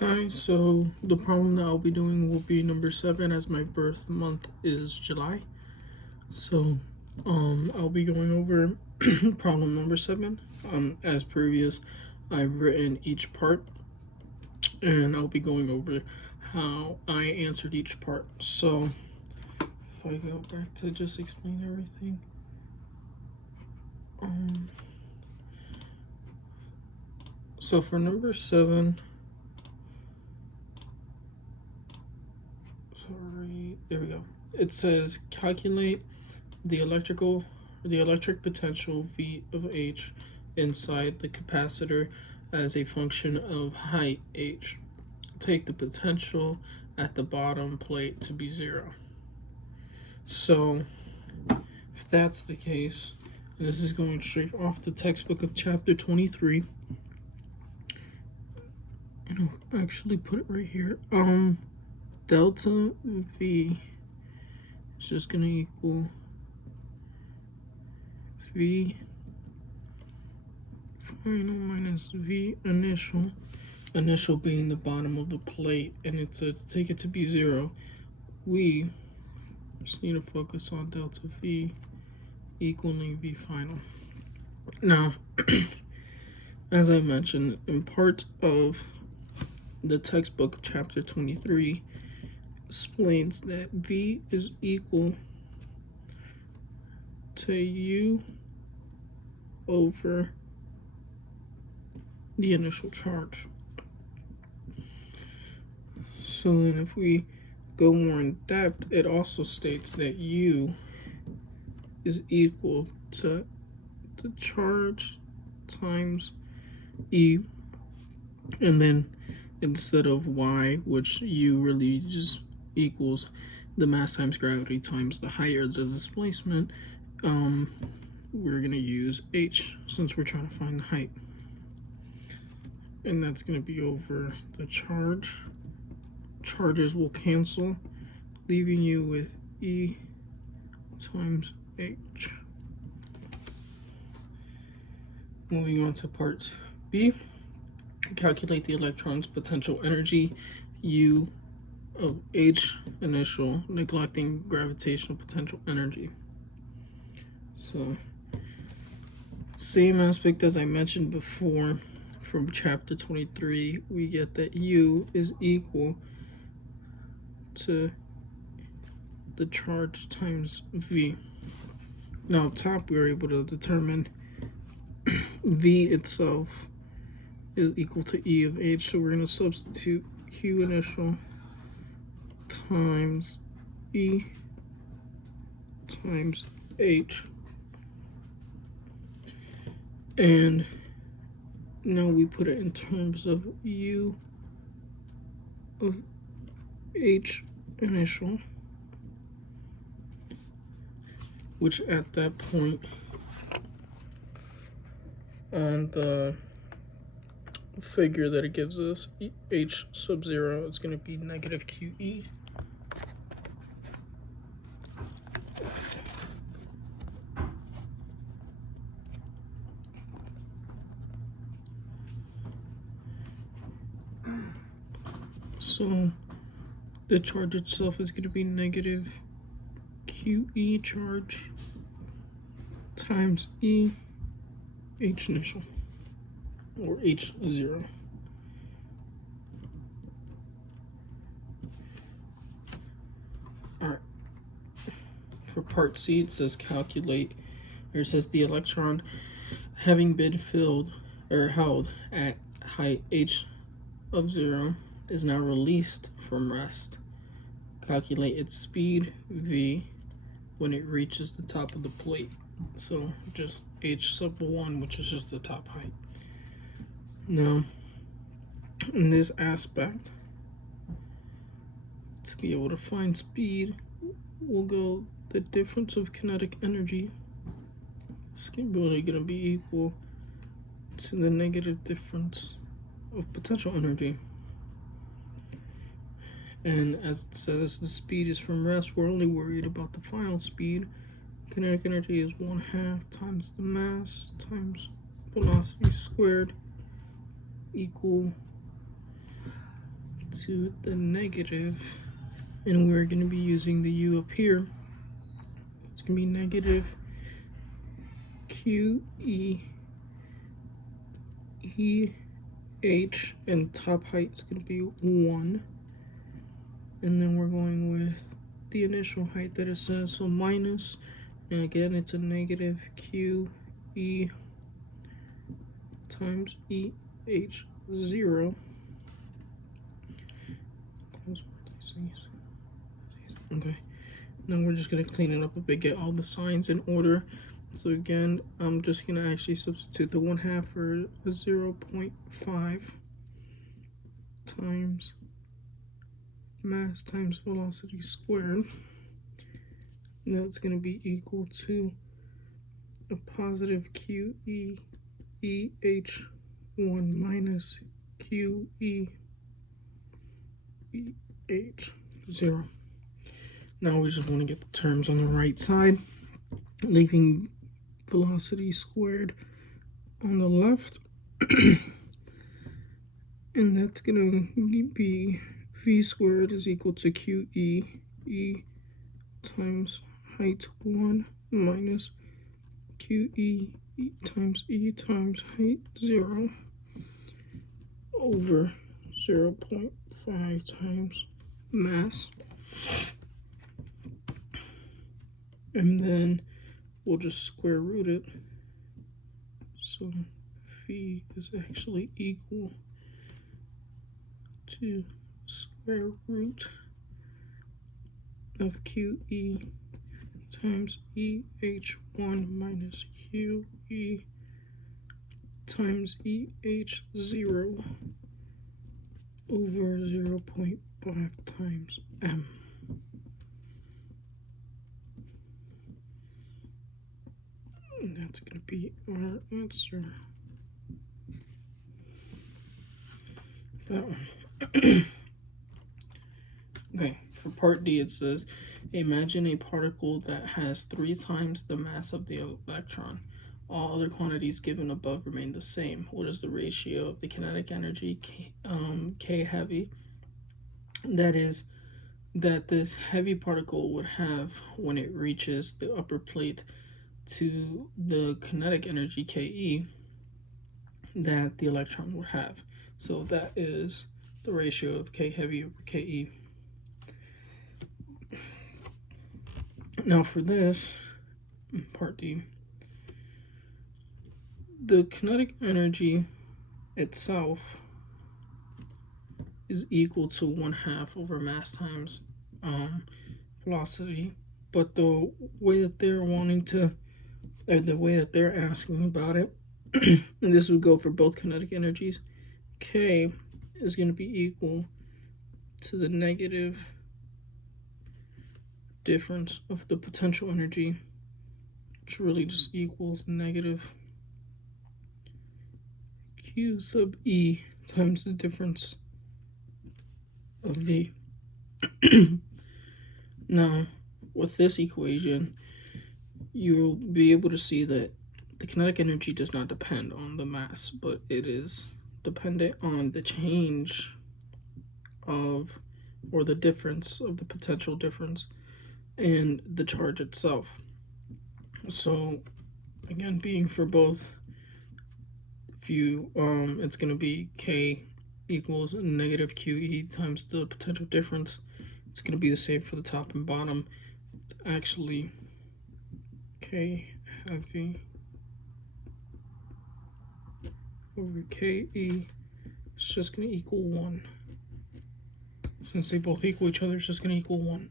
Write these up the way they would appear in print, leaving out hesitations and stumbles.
Hi, so the problem that I'll be doing will be number 7 as my birth month is July. So, I'll be going over problem number 7. As previous, I've written each part and I'll be going over how I answered each part. So, if I go back to just explain everything. So for number 7, there we go. It says calculate the electric potential V of H inside the capacitor as a function of height H. Take the potential at the bottom plate to be 0. So if that's the case, and this is going straight off the textbook of chapter 23, and I'll actually put it right here. Delta V is just going to equal V final minus V initial. Initial being the bottom of the plate, and it says take it to be 0. We just need to focus on delta V equaling V final. Now, as I mentioned, in part of the textbook, chapter 23 explains that V is equal to U over the initial charge. So then if we go more in depth, it also states that U is equal to the charge times E, and then instead of Y, which U really just equals the mass times gravity times the height or the displacement, we're going to use H since we're trying to find the height. And that's going to be over the charge. Charges will cancel, leaving you with E times H. Moving on to part B. Calculate the electron's potential energy, U of H initial, neglecting gravitational potential energy. So, same aspect as I mentioned before from chapter 23, we get that U is equal to the charge times V. Now up top we were able to determine V itself is equal to E of H, so we're going to substitute Q initial times E times H. And now we put it in terms of U of H initial, which at that point on the figure that it gives us, H sub 0 is going to be negative QE. So the charge itself is going to be negative QE charge times E H initial, or H0. Alright. For part C, it says calculate, or it says the electron having been filled or held at height H of 0 is now released from rest. Calculate its speed V when it reaches the top of the plate. So just H sub 1, which is just the top height. Now, in this aspect, to be able to find speed, we'll go the difference of kinetic energy is really going to be equal to the negative difference of potential energy. And as it says, the speed is from rest. We're only worried about the final speed. Kinetic energy is 1/2 times the mass times velocity squared equal to the negative, and we're going to be using the U up here. It's going to be negative QE EH, and top height is going to be 1. And then we're going with the initial height that it says, so minus, and again it's a negative QE times EH0. Okay, now we're just going to clean it up a bit, get all the signs in order. So again, I'm just going to actually substitute the 1/2 for a 0.5 times mass times velocity squared. Now it's going to be equal to a positive QE EH1 minus QE EH0. Now we just want to get the terms on the right side, leaving velocity squared on the left. And that's going to be V squared is equal to QE E times height 1 minus QE E times height 0 over 0.5 times mass. And then we'll just square root it. So V is actually equal to square root of QE times EH1 minus QE times EH0 over 0.5 times M. And that's going to be our answer. That one. Okay, for part D it says, imagine a particle that has 3 times the mass of the electron. All other quantities given above remain the same. What is the ratio of the kinetic energy K heavy that this heavy particle would have when it reaches the upper plate to the kinetic energy Ke that the electron would have? So that is the ratio of K heavy over Ke. Now for this, part D, the kinetic energy itself is equal to 1/2 over mass times velocity, but the way that they're wanting to, or the way that they're asking about it, and this would go for both kinetic energies, K is going to be equal to the negative difference of the potential energy, which really just equals negative Q sub E times the difference of V. Now, with this equation, you'll be able to see that the kinetic energy does not depend on the mass, but it is dependent on the change of, or the difference of the potential difference and the charge itself. So again, being for both, if you it's going to be K equals negative QE times the potential difference. It's going to be the same for the top and bottom. Actually, K heavy over Ke is just going to equal 1. Since they both equal each other, it's just going to equal 1.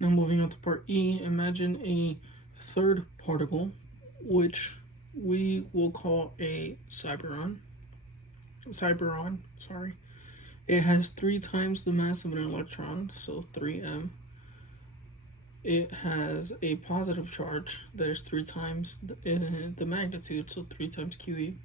Now moving on to part E, imagine a third particle, which we will call a cyberon. It has 3 times the mass of an electron, so 3m. It has a positive charge that is 3 times the magnitude, so 3 times QE,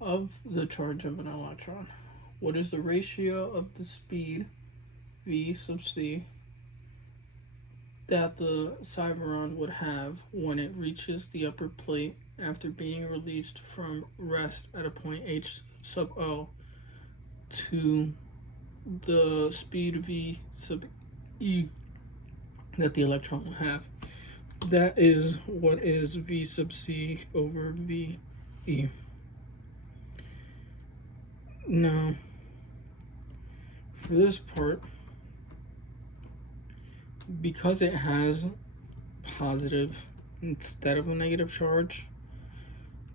of the charge of an electron. What is the ratio of the speed, v sub c, that the cyberon would have when it reaches the upper plate after being released from rest at a point h sub o to the speed v sub e that the electron will have. That is what is v sub c over v e. Now, for this part, because it has positive instead of a negative charge,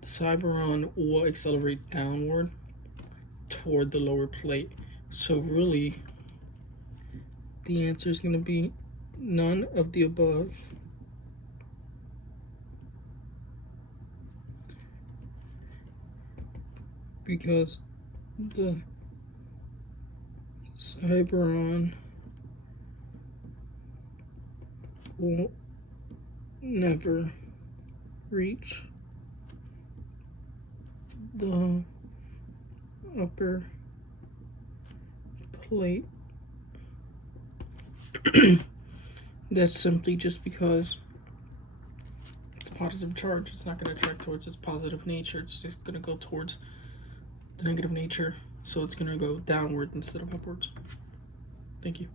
the Cyberon will accelerate downward toward the lower plate. So really, the answer is going to be none of the above. Because the Cyberon will never reach the upper plate. That's simply just because it's a positive charge. It's not going to attract towards its positive nature. It's just going to go towards the negative nature. So it's going to go downward instead of upwards. Thank you.